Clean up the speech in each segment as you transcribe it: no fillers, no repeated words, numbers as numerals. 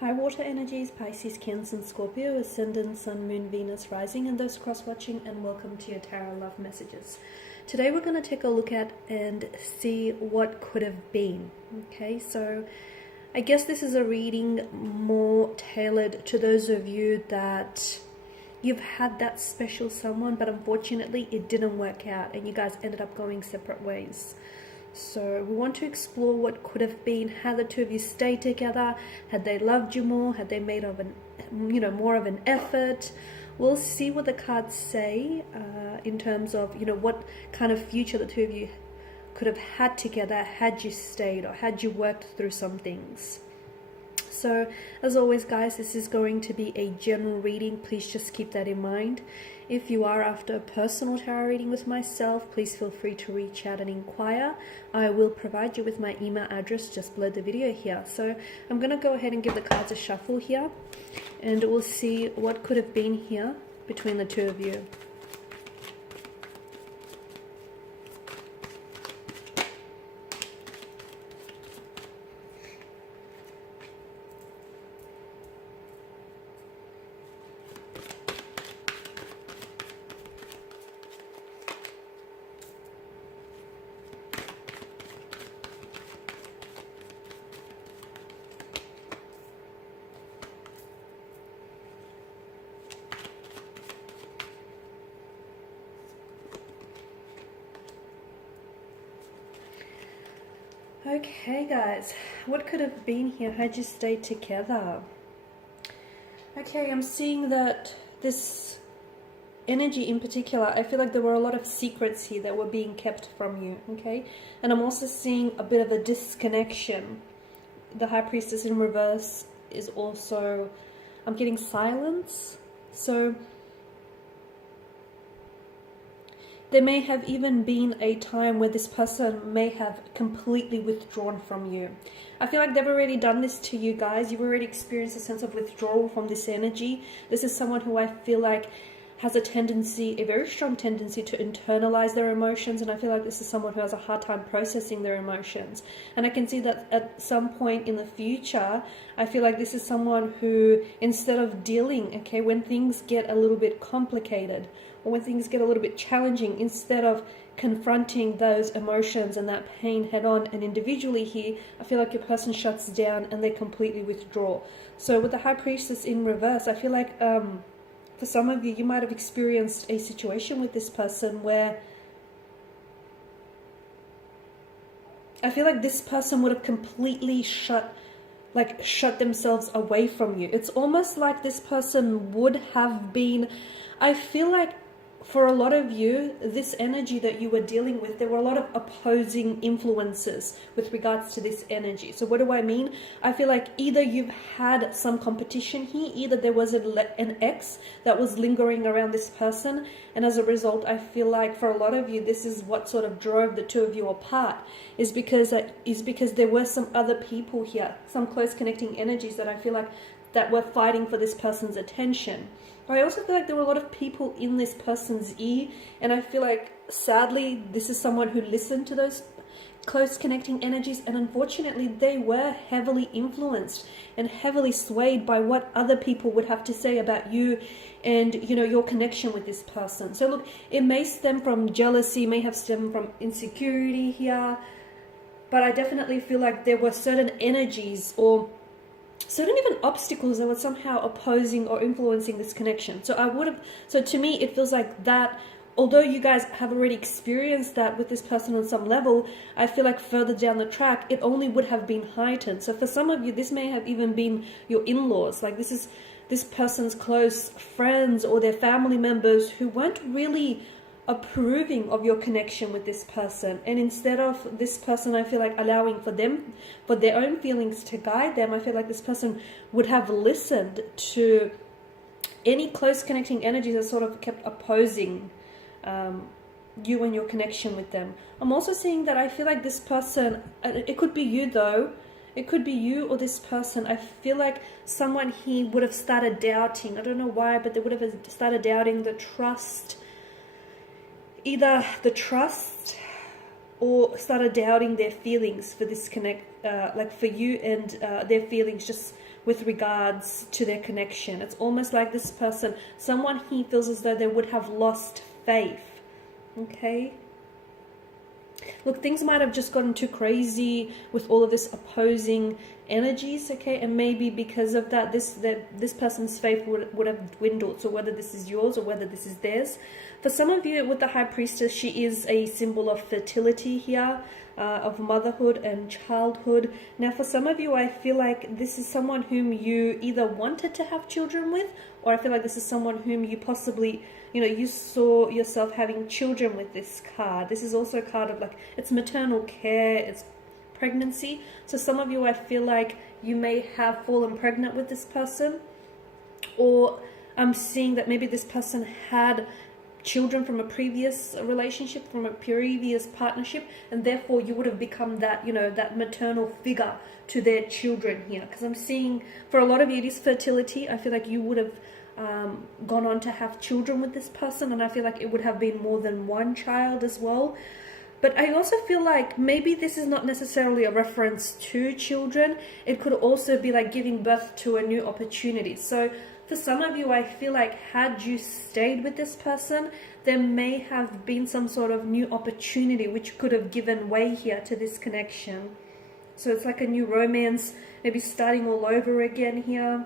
High water energies, Pisces, Cancer, and Scorpio, Ascendant, Sun, Moon, Venus, Rising, and those cross-watching, and welcome to your Tarot Love Messages. Today we're going to take a look at and see what could have been. Okay, so I guess this is a reading more tailored to those of you that you've had that special someone, but unfortunately it didn't work out and you guys ended up going separate ways. So we want to explore what could have been. Had the two of you stayed together? Had they loved you more? Had they made more of an effort? We'll see what the cards say in terms of what kind of future the two of you could have had together had you stayed or had you worked through some things. So as always, guys, this is going to be a general reading. Please just keep that in mind. If you are after a personal tarot reading with myself, please feel free to reach out and inquire. I will provide you with my email address just below the video here. So I'm going to go ahead and give the cards a shuffle here, and we'll see what could have been here between the two of you. Okay, guys, what could have been here had you stayed together? Okay, I'm seeing that this energy in particular, I feel like there were a lot of secrets here that were being kept from you, okay? And I'm also seeing a bit of a disconnection. The High Priestess in reverse is also, I'm getting silence. So there may have even been a time where this person may have completely withdrawn from you. I feel like they've already done this to you guys. You've already experienced a sense of withdrawal from this energy. This is someone who I feel like has a very strong tendency to internalize their emotions, and I feel like this is someone who has a hard time processing their emotions. And I can see that at some point in the future, I feel like this is someone who, instead of dealing, okay, when things get a little bit complicated, or when things get a little bit challenging, instead of confronting those emotions and that pain head on and individually here, I feel like your person shuts down and they completely withdraw. So with the High Priestess in reverse, I feel like for some of you, you might have experienced a situation with this person where I feel like this person would have completely shut themselves away from you. It's almost like this person would have been, I feel like for a lot of you, this energy that you were dealing with, there were a lot of opposing influences with regards to this energy. So what do I mean? I feel like either you've had some competition here, either there was an ex that was lingering around this person, and as a result, I feel like for a lot of you, this is what sort of drove the two of you apart, is because there were some other people here, some close connecting energies that I feel like that were fighting for this person's attention. I also feel like there were a lot of people in this person's ear, and I feel like sadly this is someone who listened to those close connecting energies, and unfortunately they were heavily influenced and heavily swayed by what other people would have to say about you and your connection with this person. So look, it may stem from jealousy, may have stemmed from insecurity here, but I definitely feel like there were certain energies or certain even obstacles that were somehow opposing or influencing this connection. So to me, it feels like that, although you guys have already experienced that with this person on some level, I feel like further down the track, it only would have been heightened. So for some of you, this may have even been your in-laws. Like this is this person's close friends or their family members who weren't really approving of your connection with this person, and instead of this person, I feel like allowing for their own feelings to guide them, I feel like this person would have listened to any close connecting energies that sort of kept opposing you and your connection with them. I'm also seeing that I feel like this person, it could be you though, it could be you or this person, I feel like someone here would have started doubting, I don't know why, but they would have started doubting the trust, either the trust or started doubting their feelings for this like for you, and their feelings just with regards to their connection. It's almost like this person, someone he feels as though they would have lost faith. Okay. Look, things might have just gotten too crazy with all of this opposing energies, okay? And maybe because of that, this person's faith would have dwindled. So whether this is yours or whether this is theirs. For some of you with the High Priestess, she is a symbol of fertility here, of motherhood and childhood. Now, for some of you, I feel like this is someone whom you either wanted to have children with, or I feel like this is someone whom you possibly, you know, you saw yourself having children with this card. This is also a card of like, it's maternal care, it's pregnancy. So some of you, I feel like you may have fallen pregnant with this person, or I'm seeing that maybe this person had children from a previous relationship, from a previous partnership, and therefore you would have become that, you know, that maternal figure to their children here. Because I'm seeing for a lot of you, it is fertility. I feel like you would have gone on to have children with this person, and I feel like it would have been more than one child as well. But I also feel like maybe this is not necessarily a reference to children. It could also be like giving birth to a new opportunity. So for some of you, I feel like had you stayed with this person, there may have been some sort of new opportunity which could have given way here to this connection. So it's like a new romance, maybe starting all over again here.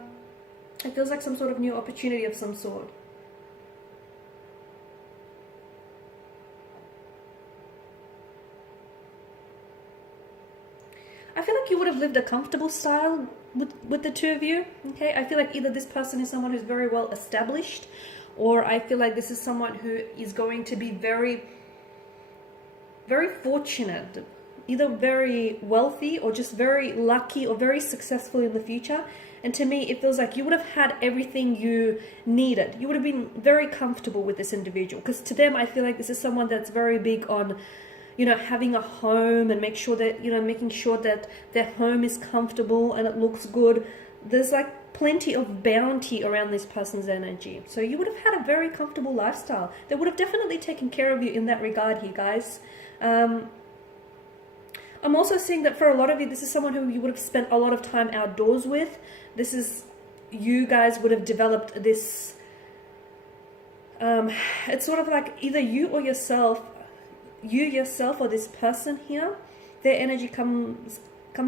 It feels like some sort of new opportunity of some sort. I feel like you would have lived a comfortable style with the two of you, okay? I feel like either this person is someone who's very well established, or I feel like this is someone who is going to be very, very fortunate, either very wealthy or just very lucky or very successful in the future. And to me, it feels like you would have had everything you needed. You would have been very comfortable with this individual, because to them, I feel like this is someone that's very big on, you know, having a home and make sure that, you know, making sure that their home is comfortable and it looks good. There's like plenty of bounty around this person's energy. So you would have had a very comfortable lifestyle. They would have definitely taken care of you in that regard here, guys. I'm also seeing that for a lot of you, this is someone who you would have spent a lot of time outdoors with. This is, you guys would have developed this, it's sort of like either you yourself or this person here, their energy comes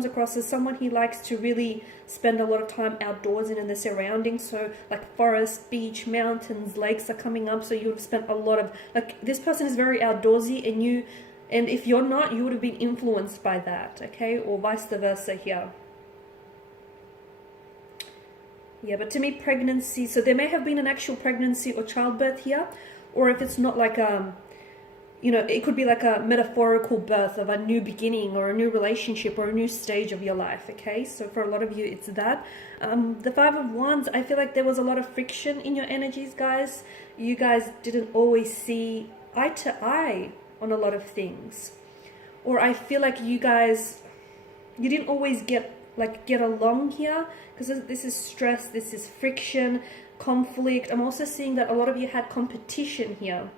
across as someone he likes to really spend a lot of time outdoors in the surroundings. So like forest, beach, mountains, lakes are coming up. So you would have spent a lot of, like, this person is very outdoorsy, and if you're not, you would have been influenced by that, okay? Or vice versa here. Yeah, but to me, pregnancy, so there may have been an actual pregnancy or childbirth here, or if it's not like you know, it could be like a metaphorical birth of a new beginning or a new relationship or a new stage of your life, okay? So for a lot of you, it's that. The Five of Wands, I feel like there was a lot of friction in your energies, guys. You guys didn't always see eye to eye on a lot of things. Or I feel like you didn't always get along here, because this is stress, this is friction, conflict. I'm also seeing that a lot of you had competition here.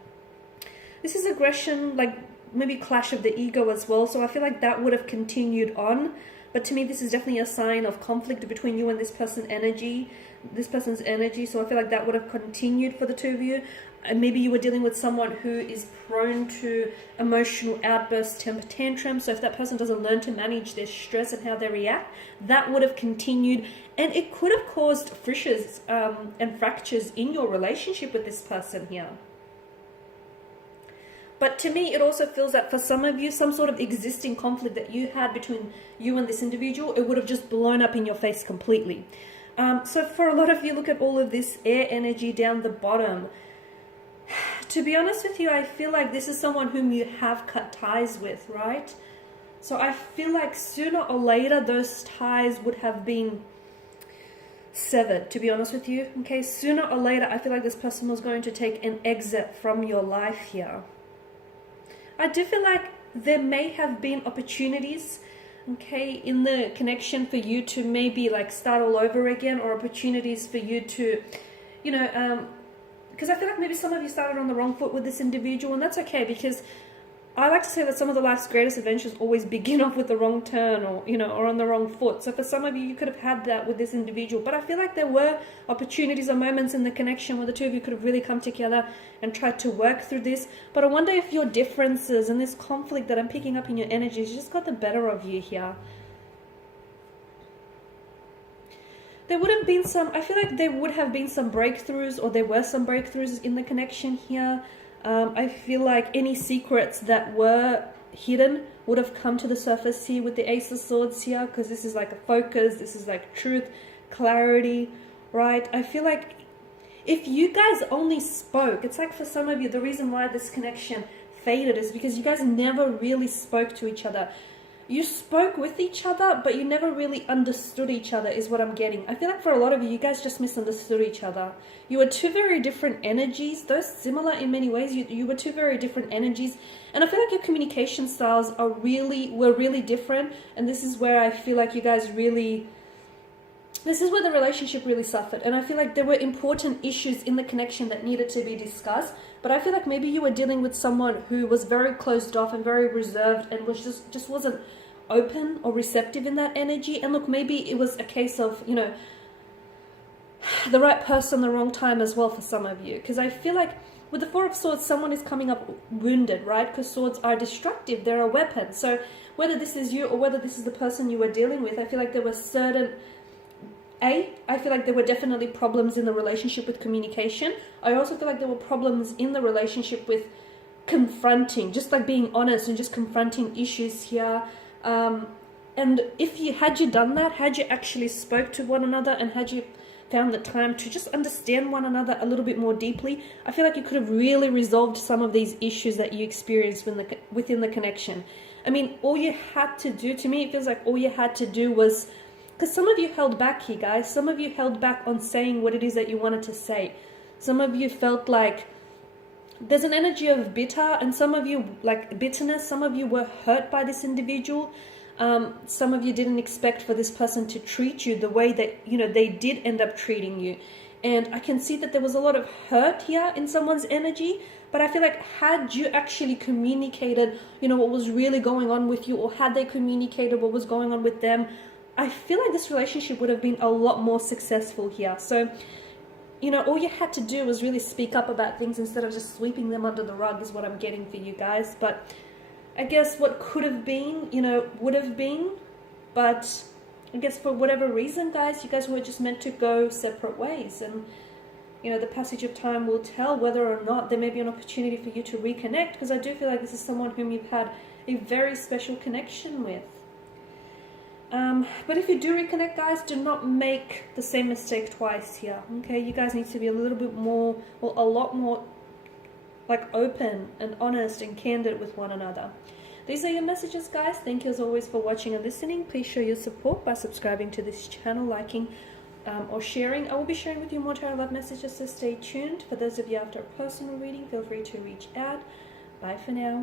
This is aggression, like maybe clash of the ego as well. So I feel like that would have continued on. But to me, this is definitely a sign of conflict between you and this person's energy. So I feel like that would have continued for the two of you. And maybe you were dealing with someone who is prone to emotional outbursts, temper tantrums. So if that person doesn't learn to manage their stress and how they react, that would have continued. And it could have caused fissures and fractures in your relationship with this person here. But to me, it also feels that for some of you, some sort of existing conflict that you had between you and this individual, it would have just blown up in your face completely. So for a lot of you, look at all of this air energy down the bottom. To be honest with you, I feel like this is someone whom you have cut ties with, right? So I feel like sooner or later, those ties would have been severed, to be honest with you. Okay, sooner or later, I feel like this person was going to take an exit from your life here. I do feel like there may have been opportunities, okay, in the connection for you to maybe like start all over again, or opportunities for you to, you know, because I feel like maybe some of you started on the wrong foot with this individual, and that's okay, because I like to say that some of the life's greatest adventures always begin off with the wrong turn, or, you know, or on the wrong foot. So for some of you, you could have had that with this individual. But I feel like there were opportunities or moments in the connection where the two of you could have really come together and tried to work through this. But I wonder if your differences and this conflict that I'm picking up in your energies just got the better of you here. There would have been some, I feel like there would have been some breakthroughs, or there were some breakthroughs in the connection here. I feel like any secrets that were hidden would have come to the surface here with the Ace of Swords here, because this is like a focus, this is like truth, clarity, right? I feel like if you guys only spoke, it's like for some of you, the reason why this connection faded is because you guys never really spoke to each other. You spoke with each other, but you never really understood each other, is what I'm getting. I feel like for a lot of you, you guys just misunderstood each other. You were two very different energies, though similar in many ways. You were two very different energies. And I feel like your communication styles were really different. And this is where I feel like you guys really... This is where the relationship really suffered. And I feel like there were important issues in the connection that needed to be discussed. But I feel like maybe you were dealing with someone who was very closed off and very reserved and was just wasn't open or receptive in that energy. And look, maybe it was a case of, you know, the right person, the wrong time as well for some of you. Because I feel like with the Four of Swords, someone is coming up wounded, right? Because swords are destructive. They're a weapon. So whether this is you or whether this is the person you were dealing with, I feel like there were certain... I feel like there were definitely problems in the relationship with communication. I also feel like there were problems in the relationship with confronting, just like being honest and just confronting issues here. And if you had done that, had you actually spoke to one another and had you found the time to just understand one another a little bit more deeply, I feel like you could have really resolved some of these issues that you experienced within the connection. I mean, all you had to do, to me, it feels like all you had to do was... Because some of you held back here, guys. Some of you held back on saying what it is that you wanted to say. Some of you felt like there's an energy of bitter, and some of you, like bitterness, some of you were hurt by this individual. Some of you didn't expect for this person to treat you the way that, you know, they did end up treating you. And I can see that there was a lot of hurt here in someone's energy. But I feel like had you actually communicated, you know, what was really going on with you, or had they communicated what was going on with them, I feel like this relationship would have been a lot more successful here. So, you know, all you had to do was really speak up about things instead of just sweeping them under the rug is what I'm getting for you guys. But I guess what could have been, you know, would have been. But I guess for whatever reason, guys, you guys were just meant to go separate ways. And, you know, the passage of time will tell whether or not there may be an opportunity for you to reconnect. Because I do feel like this is someone whom you've had a very special connection with. But if you do reconnect, guys, do not make the same mistake twice here, okay? You guys need to be a little bit more, or a lot more, like, open and honest and candid with one another. These are your messages, guys. Thank you as always for watching and listening. Please show your support by subscribing to this channel, liking or sharing. I will be sharing with you more tarot love messages, so stay tuned. For those of you after a personal reading, feel free to reach out. Bye for now.